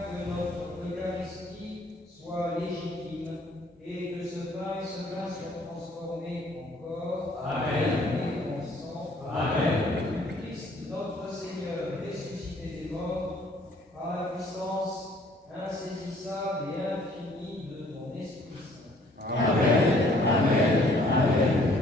que notre Eucharistie soit légitime et que ce pain et ce vin soient transformés en corps et en sang. Amen. Christ, notre Seigneur, ressuscité des morts, par la puissance insaisissable et infinie de ton Esprit Saint. Amen. Amen. Amen.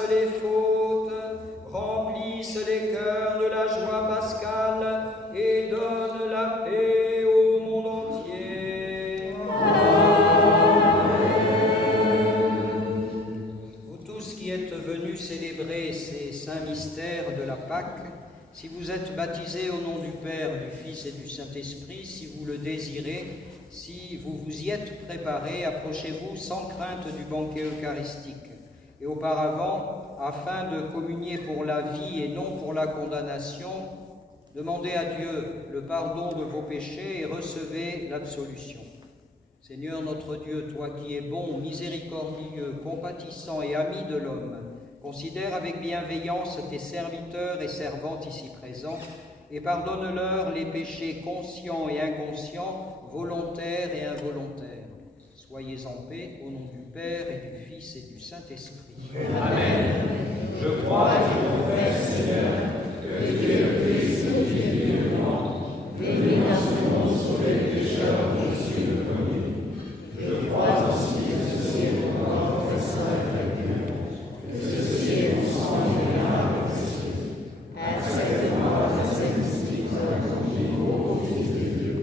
effacent les fautes, remplissent les cœurs de la joie pascale et donnent la paix au monde entier. Vous tous qui êtes venus célébrer ces saints mystères de la Pâque, si vous êtes baptisés au nom du Père, du Fils et du Saint-Esprit, si vous le désirez, si vous vous y êtes préparés, approchez-vous sans crainte du banquet eucharistique. Et auparavant, afin de communier pour la vie et non pour la condamnation, demandez à Dieu le pardon de vos péchés et recevez l'absolution. Seigneur notre Dieu, toi qui es bon, miséricordieux, compatissant et ami de l'homme, considère avec bienveillance tes serviteurs et servantes ici présents et pardonne-leur les péchés conscients et inconscients, volontaires et involontaires. Soyez en paix au nom du Père et du Fils et du Saint-Esprit. Amen. Je crois et je confesse, Seigneur, que tu es le Christ, le Fils du Dieu vivant, venu dans ce monde sauver les pécheurs, je suis le premier. Je crois aussi que ceci est mon corps, le sang et la Dieu, que ceci est mon sang et l'âme de Christ. Accepte-moi dans cette mystique qui au Fils de Dieu,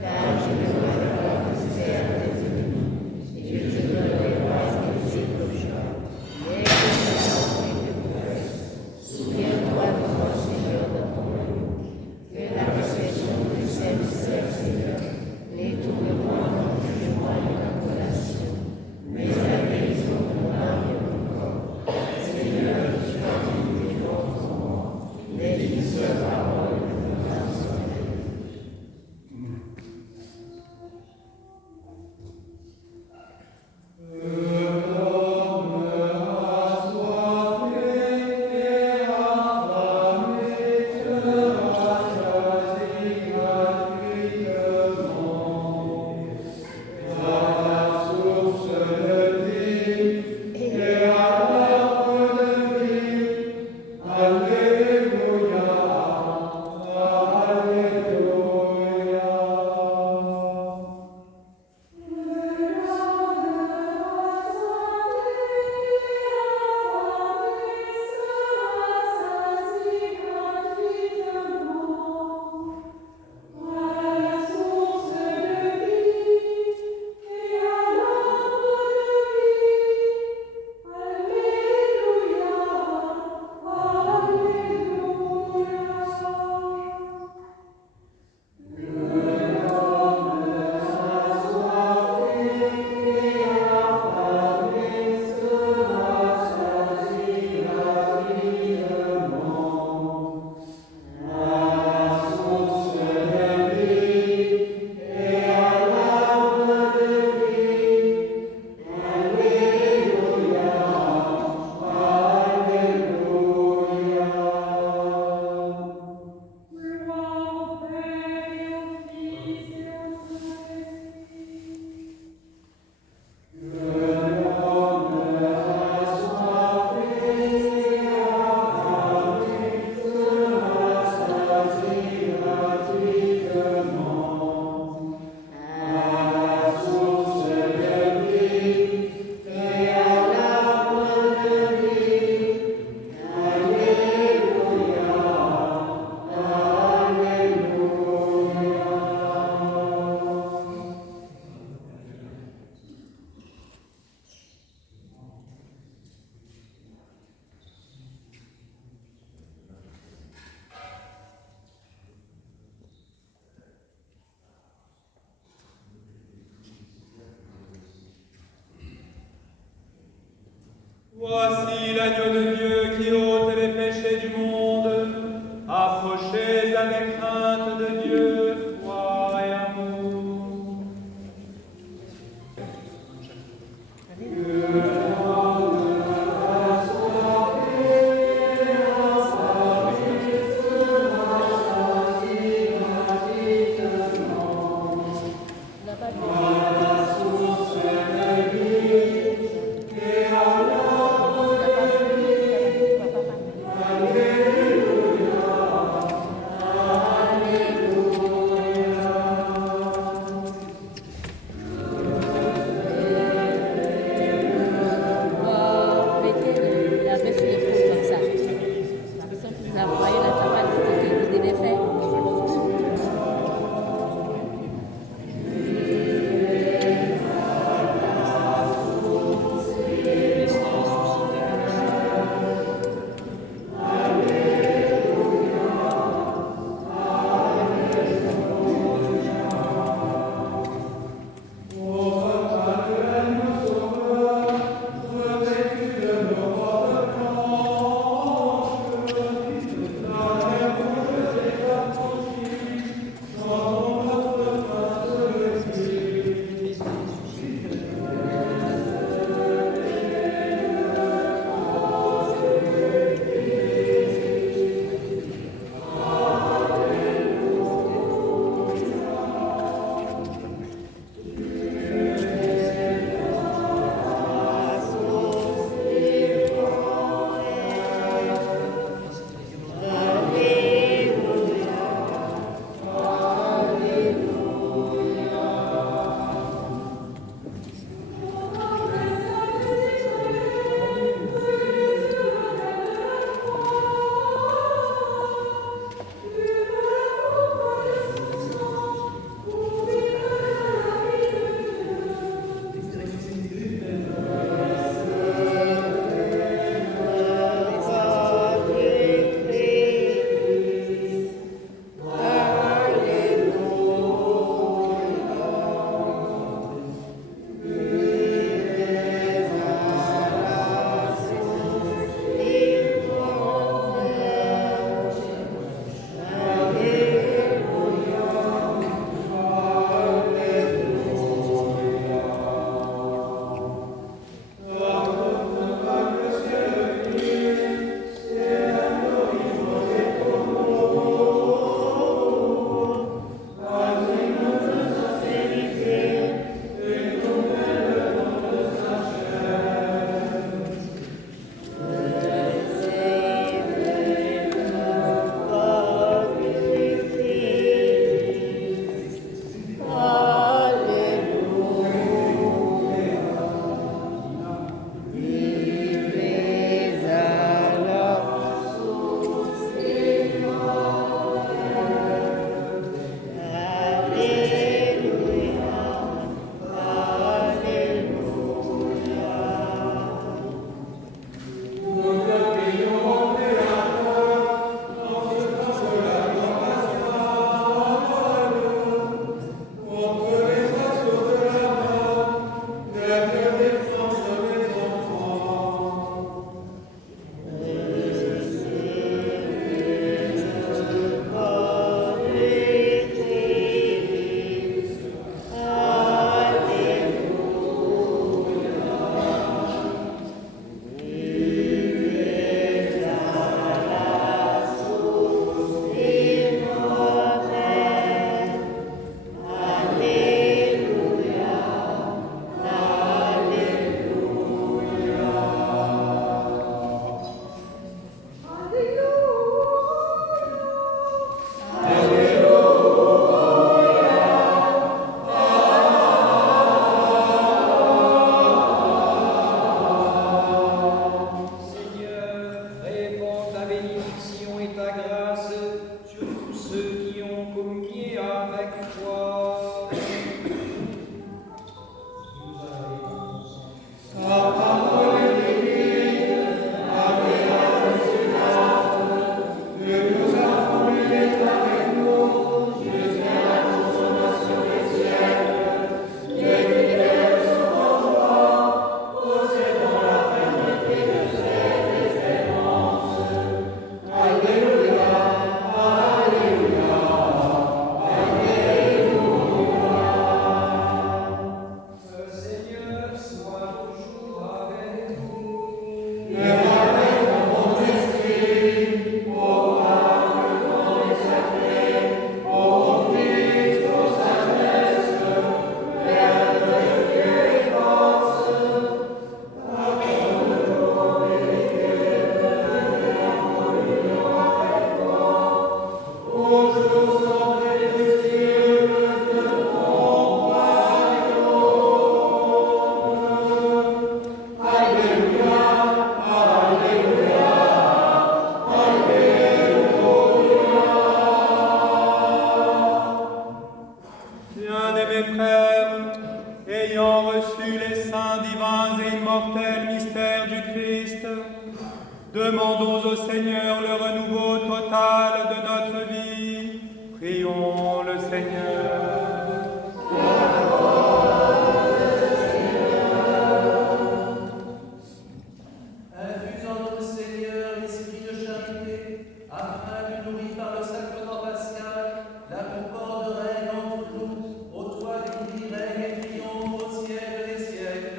car je ne vois pas de faire des ennemis, et je ne les vois que ses prochains. Et que je t'en te confesse. Souviens-toi de moi, Seigneur, dans ton amour, que la réception de ces mystères, Seigneur, les tournements dans le jugement et la condamnation, mais la guérison de mon âme et de mon corps. Seigneur, tu as dit que tu entres en moi, mais une seule parole de mon âme soit guérie. Voici l'agneau de Dieu qui ôte les péchés du monde. Approchez avec crainte de Dieu, foi et amour. Demandons au Seigneur le renouveau total de notre vie. Prions le Seigneur. Infuse en notre Seigneur l'esprit de charité, afin que, nourris par le sacrement pascal, la concorde règne entre nous, ô toi qui règne et triomphe au siècle des siècles.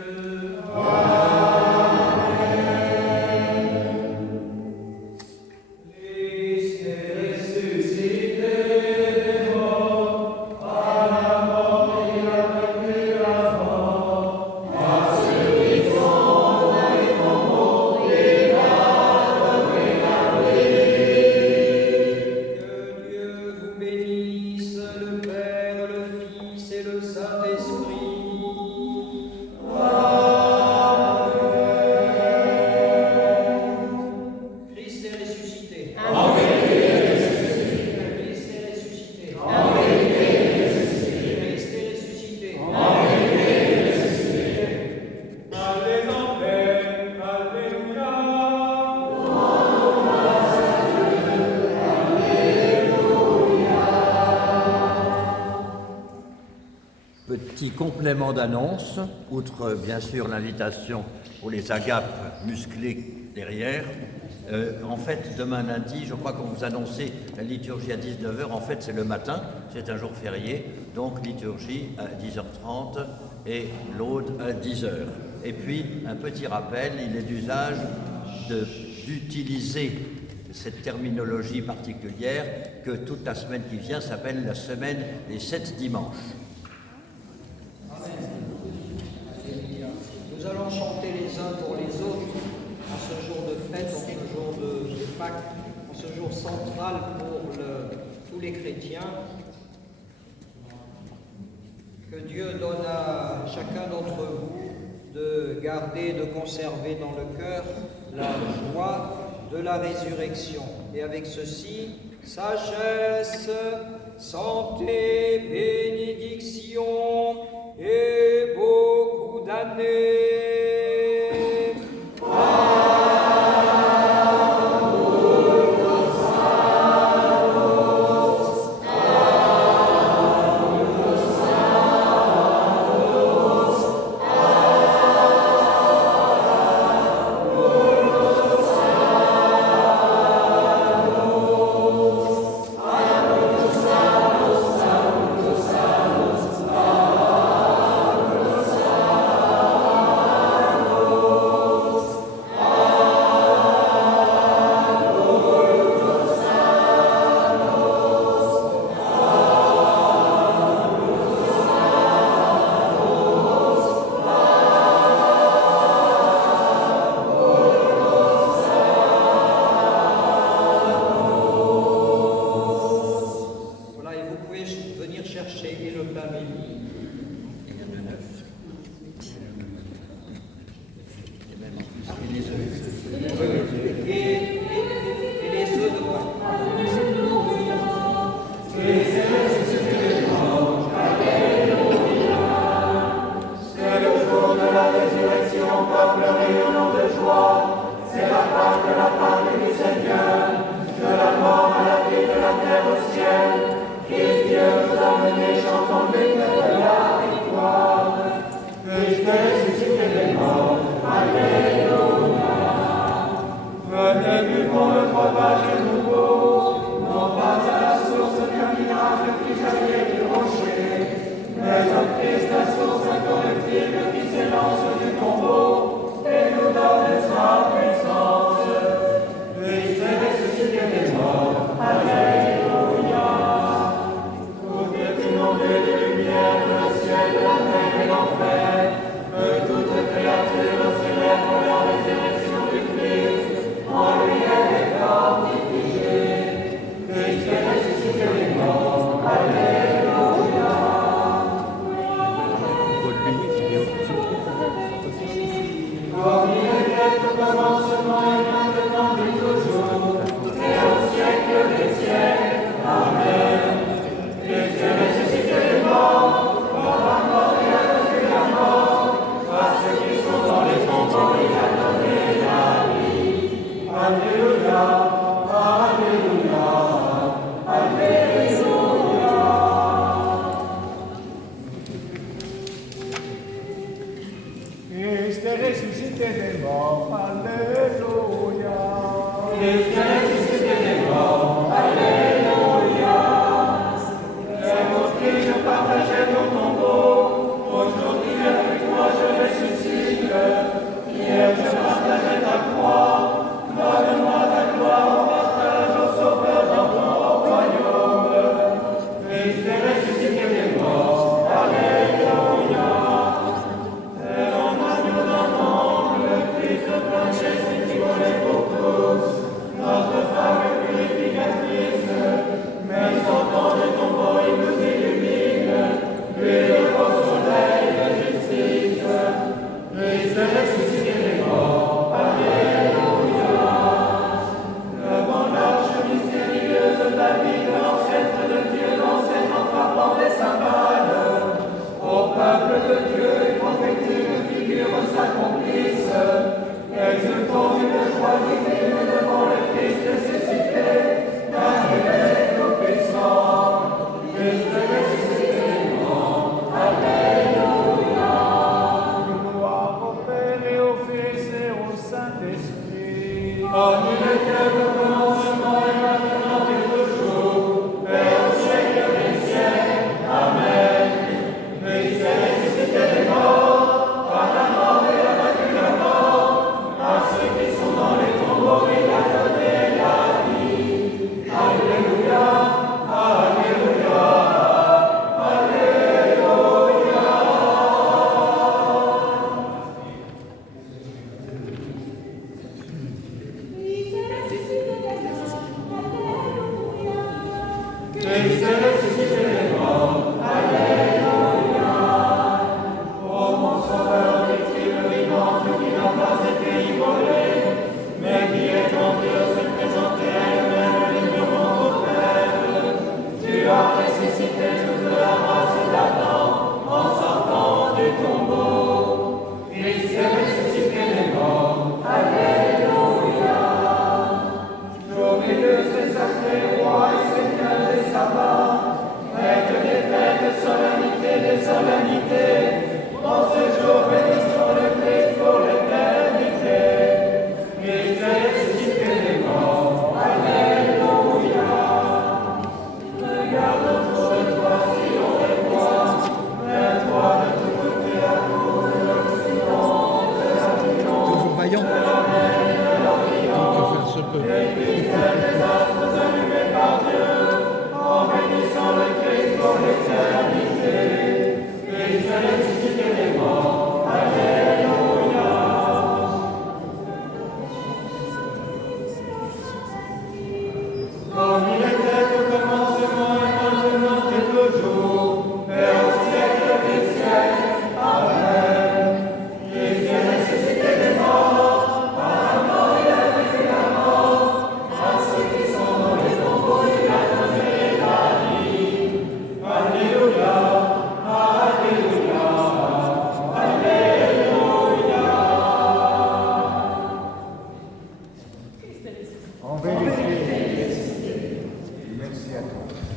Petit complément d'annonce, outre bien sûr l'invitation pour les agapes musclées derrière. En fait, demain lundi, je crois qu'on vous annonçait la liturgie à 19h. En fait, c'est le matin, c'est un jour férié, donc liturgie à 10h30 et l'aude à 10h. Et puis, un petit rappel, il est d'usage d'utiliser cette terminologie particulière que toute la semaine qui vient s'appelle la semaine des 7 dimanches. Nous allons chanter les uns pour les autres en ce jour de fête, en ce jour de Pâques, en ce jour central pour tous les chrétiens. Que Dieu donne à chacun d'entre vous de garder, de conserver dans le cœur la joie de la résurrection. Et avec ceci, sagesse, santé, bénédiction et beaucoup d'années. Célèbre la résurrection du Christ, en lui est fortifié. En vérité, merci à toi.